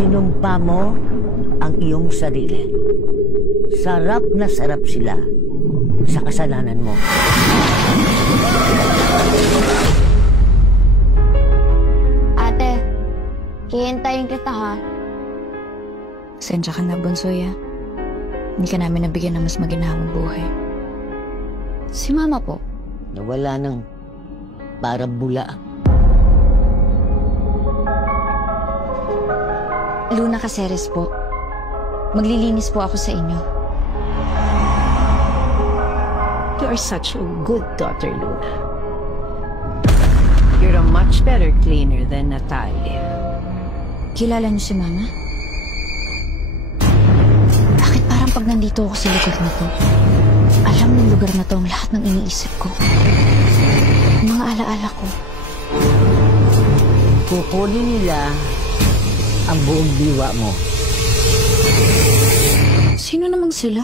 Sinumpa mo ang iyong sarili. Sarap na sarap sila sa kasalanan mo. Ate, hihintayin kita ha. Sensya ka na, Bunsoy, ah. Hindi ka namin nabigyan ng mas maginhawang buhay. Si Mama po. Nawala ng parang bula. Luna Caceres po. Maglilinis po ako sa inyo. You are such a good daughter, Luna. You're a much better cleaner than Natalia. Kilala niyo si Mama? Bakit parang pag nandito ako sa lugar na to, alam ng lugar na to ang lahat ng iniisip ko. Ang mga alaala ko. Kukunin nila ang buong diwa mo. Sino namang sila?